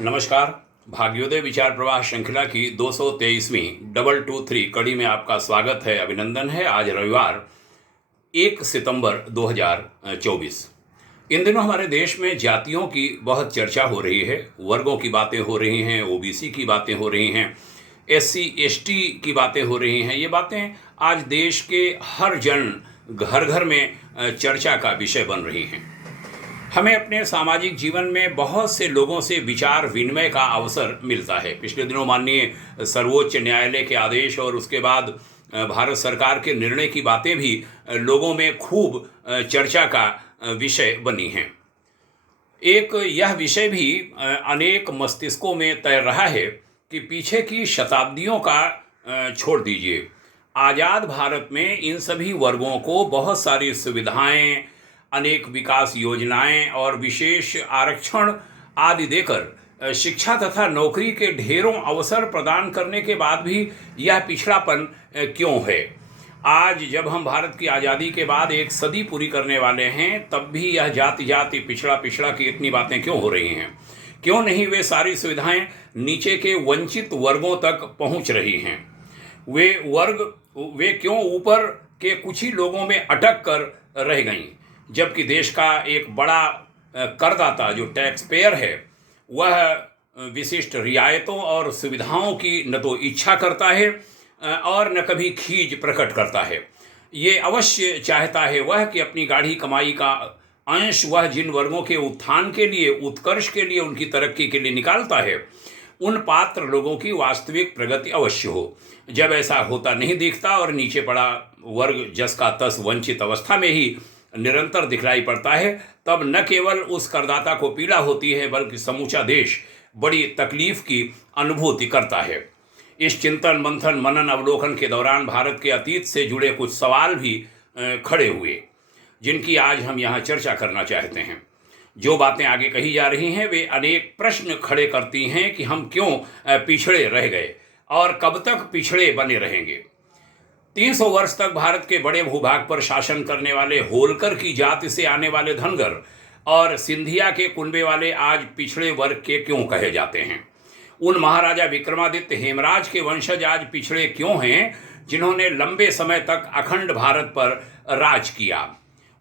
नमस्कार। भाग्योदय विचार प्रवाह श्रृंखला की 223वीं 223 कड़ी में आपका स्वागत है, अभिनंदन है। आज रविवार 1 सितंबर 2024। इन दिनों हमारे देश में जातियों की बहुत चर्चा हो रही है, वर्गों की बातें हो रही हैं, ओबीसी की बातें हो रही हैं, एससी एसटी की बातें हो रही हैं। ये बातें आज देश के हर जन घर घर में चर्चा का विषय बन रही हैं। हमें अपने सामाजिक जीवन में बहुत से लोगों से विचार विनिमय का अवसर मिलता है। पिछले दिनों माननीय सर्वोच्च न्यायालय के आदेश और उसके बाद भारत सरकार के निर्णय की बातें भी लोगों में खूब चर्चा का विषय बनी हैं। एक यह विषय भी अनेक मस्तिष्कों में तैर रहा है कि पीछे की शताब्दियों का छोड़ दीजिए, आज़ाद भारत में इन सभी वर्गों को बहुत सारी सुविधाएं, अनेक विकास योजनाएं और विशेष आरक्षण आदि देकर शिक्षा तथा नौकरी के ढेरों अवसर प्रदान करने के बाद भी यह पिछड़ापन क्यों है। आज जब हम भारत की आज़ादी के बाद एक सदी पूरी करने वाले हैं, तब भी यह जाति जाति पिछड़ा पिछड़ा की इतनी बातें क्यों हो रही हैं। क्यों नहीं वे सारी सुविधाएं नीचे के वंचित वर्गों तक पहुंच रही हैं। वे क्यों ऊपर के कुछ ही लोगों में अटक कर रह गईं, जबकि देश का एक बड़ा करदाता जो टैक्स पेयर है, वह विशिष्ट रियायतों और सुविधाओं की न तो इच्छा करता है और न कभी खीज प्रकट करता है। ये अवश्य चाहता है वह कि अपनी गाढ़ी कमाई का अंश वह जिन वर्गों के उत्थान के लिए, उत्कर्ष के लिए, उनकी तरक्की के लिए निकालता है, उन पात्र लोगों की वास्तविक प्रगति अवश्य हो। जब ऐसा होता नहीं दिखता और नीचे पड़ा वर्ग जस का तस वंचित अवस्था में ही निरंतर दिखलाई पड़ता है, तब न केवल उस करदाता को पीड़ा होती है, बल्कि समूचा देश बड़ी तकलीफ की अनुभूति करता है। इस चिंतन मंथन मनन अवलोकन के दौरान भारत के अतीत से जुड़े कुछ सवाल भी खड़े हुए, जिनकी आज हम यहाँ चर्चा करना चाहते हैं। जो बातें आगे कही जा रही हैं, वे अनेक प्रश्न खड़े करती हैं कि हम क्यों पिछड़े रह गए और कब तक पिछड़े बने रहेंगे। 300 वर्ष तक भारत के बड़े भूभाग पर शासन करने वाले होलकर की जाति से आने वाले धनगर और सिंधिया के कुनबे वाले आज पिछड़े वर्ग के क्यों कहे जाते हैं। उन महाराजा विक्रमादित्य हेमराज के वंशज आज पिछड़े क्यों हैं, जिन्होंने लंबे समय तक अखंड भारत पर राज किया।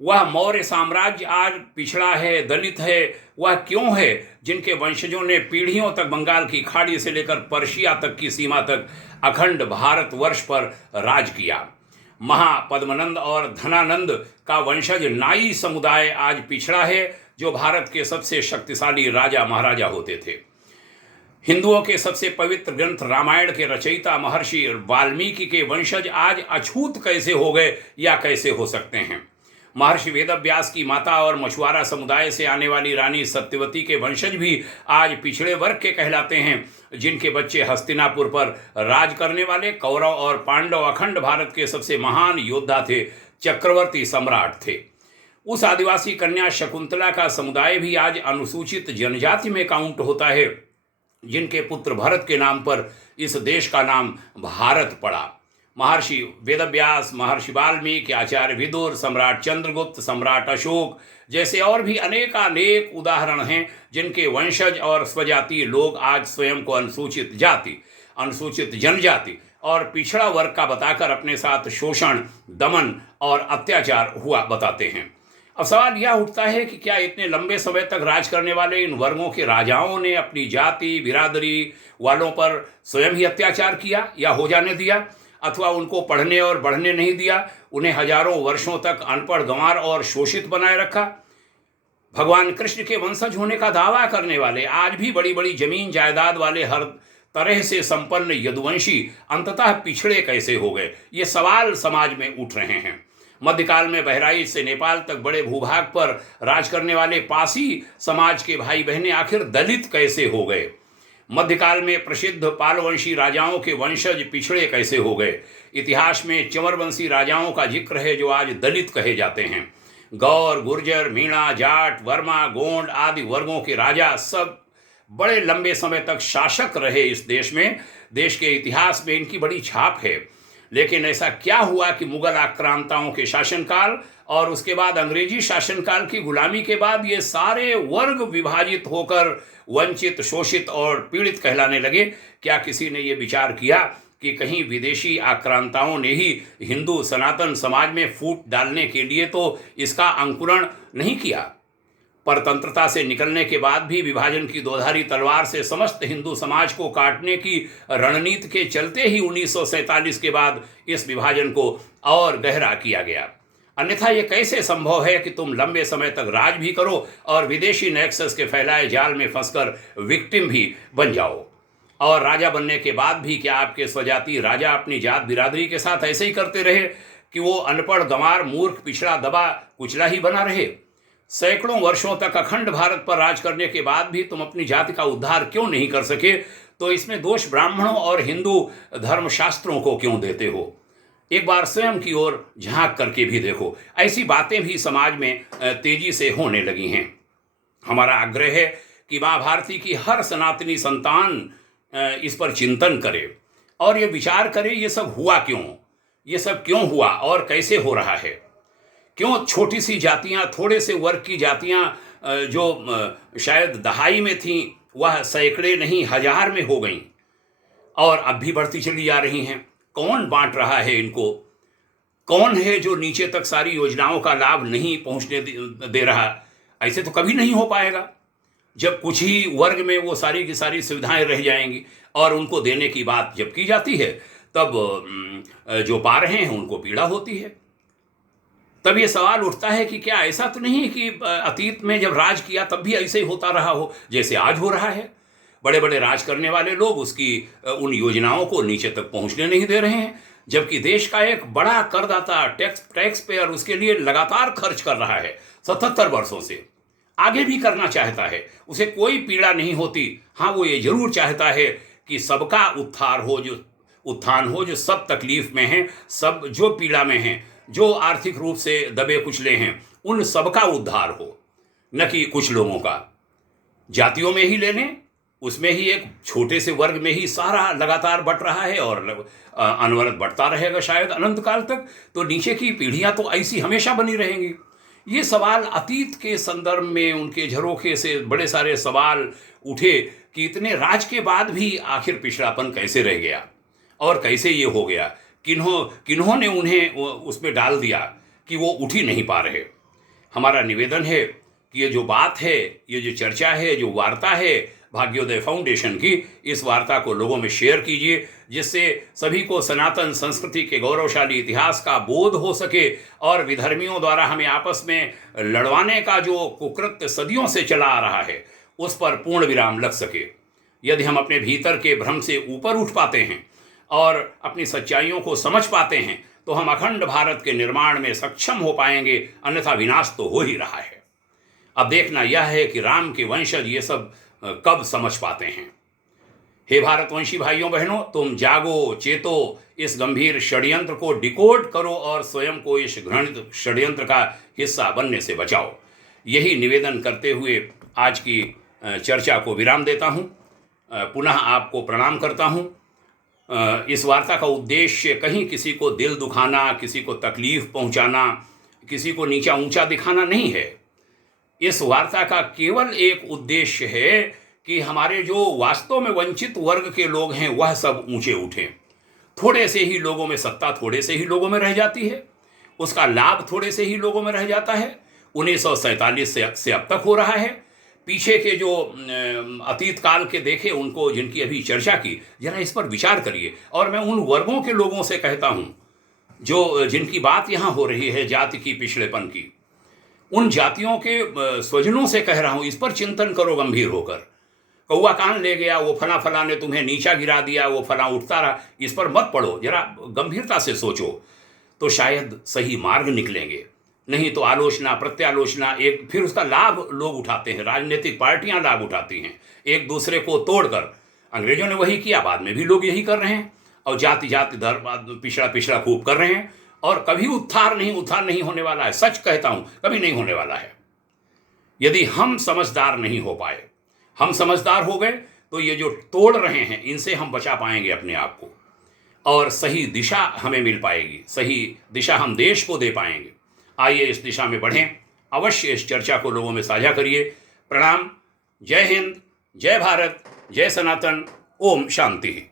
वह मौर्य साम्राज्य आज पिछड़ा है, दलित है, वह क्यों है, जिनके वंशजों ने पीढ़ियों तक बंगाल की खाड़ी से लेकर पर्शिया तक की सीमा तक अखंड भारतवर्ष पर राज किया। महापद्मनंद और धनानंद का वंशज नाई समुदाय आज पिछड़ा है, जो भारत के सबसे शक्तिशाली राजा महाराजा होते थे। हिंदुओं के सबसे पवित्र ग्रंथ रामायण के रचयिता महर्षि वाल्मीकि के वंशज आज अछूत कैसे हो गए या कैसे हो सकते हैं। महर्षि वेदव्यास की माता और मछुआरा समुदाय से आने वाली रानी सत्यवती के वंशज भी आज पिछड़े वर्ग के कहलाते हैं, जिनके बच्चे हस्तिनापुर पर राज करने वाले कौरव और पांडव अखंड भारत के सबसे महान योद्धा थे, चक्रवर्ती सम्राट थे। उस आदिवासी कन्या शकुंतला का समुदाय भी आज अनुसूचित जनजाति में काउंट होता है, जिनके पुत्र भरत के नाम पर इस देश का नाम भारत पड़ा। महर्षि वेदव्यास, महर्षि वाल्मीकि, आचार्य विदुर, सम्राट चंद्रगुप्त, सम्राट अशोक जैसे और भी अनेक उदाहरण हैं, जिनके वंशज और स्वजातीय लोग आज स्वयं को अनुसूचित जाति, अनुसूचित जनजाति और पिछड़ा वर्ग का बताकर अपने साथ शोषण, दमन और अत्याचार हुआ बताते हैं। अब सवाल यह उठता है कि क्या इतने लंबे समय तक राज करने वाले इन वर्गों के राजाओं ने अपनी जाति बिरादरी वालों पर स्वयं ही अत्याचार किया या हो जाने दिया, अथवा उनको पढ़ने और बढ़ने नहीं दिया, उन्हें हजारों वर्षों तक अनपढ़, गंवार और शोषित बनाए रखा। भगवान कृष्ण के वंशज होने का दावा करने वाले, आज भी बड़ी बड़ी जमीन जायदाद वाले, हर तरह से संपन्न यदुवंशी अंततः पिछड़े कैसे हो गए, ये सवाल समाज में उठ रहे हैं। मध्यकाल में बहराइच से नेपाल तक बड़े भूभाग पर राज करने वाले पासी समाज के भाई बहनें आखिर दलित कैसे हो गए। मध्यकाल में प्रसिद्ध पालवंशी राजाओं के वंशज पिछड़े कैसे हो गए। इतिहास में चंवरवंशी राजाओं का जिक्र है, जो आज दलित कहे जाते हैं। गौर, गुर्जर, मीणा, जाट, वर्मा, गोंड आदि वर्गों के राजा सब बड़े लंबे समय तक शासक रहे इस देश में। देश के इतिहास में इनकी बड़ी छाप है। लेकिन ऐसा क्या हुआ कि मुगल आक्रांताओं के शासनकाल और उसके बाद अंग्रेजी शासनकाल की गुलामी के बाद ये सारे वर्ग विभाजित होकर वंचित, शोषित और पीड़ित कहलाने लगे? क्या किसी ने ये विचार किया कि कहीं विदेशी आक्रांताओं ने ही हिंदू सनातन समाज में फूट डालने के लिए तो इसका अंकुरण नहीं किया? परतंत्रता से निकलने के बाद भी विभाजन की दोधारी तलवार से समस्त हिंदू समाज को काटने की रणनीति के चलते ही 1947 के बाद इस विभाजन को और गहरा किया गया। अन्यथा ये कैसे संभव है कि तुम लंबे समय तक राज भी करो और विदेशी नेक्सस के फैलाए जाल में फंसकर विक्टिम भी बन जाओ? और राजा बनने के बाद भी क्या आपके स्वजाति राजा अपनी जात बिरादरी के साथ ऐसे ही करते रहे कि वो अनपढ़, गंवार, मूर्ख, पिछड़ा, दबा कुचला ही बना रहे? सैकड़ों वर्षों तक अखंड भारत पर राज करने के बाद भी तुम अपनी जाति का उद्धार क्यों नहीं कर सके? तो इसमें दोष ब्राह्मणों और हिंदू धर्मशास्त्रों को क्यों देते हो? एक बार स्वयं की ओर झांक करके भी देखो। ऐसी बातें भी समाज में तेजी से होने लगी हैं। हमारा आग्रह है कि माँ भारती की हर सनातनी संतान इस पर चिंतन करे और ये विचार करे ये सब हुआ क्यों, ये सब क्यों हुआ और कैसे हो रहा है? क्यों छोटी सी जातियां, थोड़े से वर्ग की जातियां जो शायद दहाई में थीं वह सैकड़े नहीं हजार में हो गईं और अब भी बढ़ती चली जा रही हैं? कौन बांट रहा है इनको? कौन है जो नीचे तक सारी योजनाओं का लाभ नहीं पहुंचने दे रहा? ऐसे तो कभी नहीं हो पाएगा जब कुछ ही वर्ग में वो सारी की सारी सुविधाएं रह जाएंगी और उनको देने की बात जब की जाती है तब जो पा रहे हैं उनको पीड़ा होती है। तब ये सवाल उठता है कि क्या ऐसा तो नहीं कि अतीत में जब राज किया तब भी ऐसे ही होता रहा हो जैसे आज हो रहा है? बड़े बड़े राज करने वाले लोग उसकी उन योजनाओं को नीचे तक पहुंचने नहीं दे रहे हैं, जबकि देश का एक बड़ा करदाता, टैक्स पेयर उसके लिए लगातार खर्च कर रहा है 77 वर्षों से, आगे भी करना चाहता है, उसे कोई पीड़ा नहीं होती। हाँ, वो ये जरूर चाहता है कि सबका उत्थान हो, जो सब तकलीफ में हैं, सब जो पीड़ा में हैं, जो आर्थिक रूप से दबे कुचले हैं, उन सबका उद्धार हो, न कि कुछ लोगों का। जातियों में ही ले लें, उसमें ही एक छोटे से वर्ग में ही सारा लगातार बढ़ रहा है और अनवरत बढ़ता रहेगा शायद अनंत काल तक। तो नीचे की पीढ़ियां तो ऐसी हमेशा बनी रहेंगी। ये सवाल अतीत के संदर्भ में उनके झरोखे से बड़े सारे सवाल उठे कि इतने राज के बाद भी आखिर पिछड़ापन कैसे रह गया और कैसे ये हो गया, किन्होंने उन्हें उसमें डाल दिया कि वो उठ ही नहीं पा रहे। हमारा निवेदन है कि ये जो बात है, ये जो चर्चा है, जो वार्ता है भाग्योदय फाउंडेशन की, इस वार्ता को लोगों में शेयर कीजिए, जिससे सभी को सनातन संस्कृति के गौरवशाली इतिहास का बोध हो सके और विधर्मियों द्वारा हमें आपस में लड़वाने का जो कुकृत्य सदियों से चला आ रहा है उस पर पूर्ण विराम लग सके। यदि हम अपने भीतर के भ्रम से ऊपर उठ पाते हैं और अपनी सच्चाइयों को समझ पाते हैं तो हम अखंड भारत के निर्माण में सक्षम हो पाएंगे, अन्यथा विनाश तो हो ही रहा है। अब देखना यह है कि राम के वंशज ये सब कब समझ पाते हैं। हे भारतवंशी भाइयों बहनों, तुम जागो, चेतो, इस गंभीर षड्यंत्र को डिकोड करो और स्वयं को इस घृणित षड्यंत्र का हिस्सा बनने से बचाओ। यही निवेदन करते हुए आज की चर्चा को विराम देता हूँ। पुनः आपको प्रणाम करता हूँ। इस वार्ता का उद्देश्य कहीं किसी को दिल दुखाना, किसी को तकलीफ पहुँचाना, किसी को नीचा ऊंचा दिखाना नहीं है। इस वार्ता का केवल एक उद्देश्य है कि हमारे जो वास्तव में वंचित वर्ग के लोग हैं वह सब ऊंचे उठें। थोड़े से ही लोगों में सत्ता थोड़े से ही लोगों में रह जाती है, उसका लाभ थोड़े से ही लोगों में रह जाता है। 1947 से अब तक हो रहा है। पीछे के जो अतीत काल के देखे उनको, जिनकी अभी चर्चा की, जरा इस पर विचार करिए। और मैं उन वर्गों के लोगों से कहता हूँ जिनकी बात यहाँ हो रही है, जाति की, पिछड़ेपन की, उन जातियों के स्वजनों से कह रहा हूँ, इस पर चिंतन करो गंभीर होकर। कौआ कान ले गया, वो फला ने तुम्हें नीचा गिरा दिया, वो फला उठता रहा, इस पर मत पड़ो। जरा गंभीरता से सोचो तो शायद सही मार्ग निकलेंगे। नहीं तो आलोचना प्रत्यालोचना, एक फिर उसका लाभ लोग उठाते हैं, राजनीतिक पार्टियां लाभ उठाती हैं एक दूसरे को तोड़कर। अंग्रेजों ने वही किया, बाद में भी लोग यही कर रहे हैं और जाति धर्म पिछड़ा खूब कर रहे हैं। और कभी उद्धार नहीं होने वाला है। सच कहता हूं, कभी नहीं होने वाला है। यदि हम समझदार नहीं हो पाए, हम समझदार हो गए तो ये जो तोड़ रहे हैं इनसे हम बचा पाएंगे अपने आप को। और सही दिशा हमें मिल पाएगी, सही दिशा हम देश को दे पाएंगे। आइए इस दिशा में बढ़ें, अवश्य इस चर्चा को लोगों में साझा करिए। प्रणाम। जय हिंद, जय भारत, जय सनातन। ओम शांति।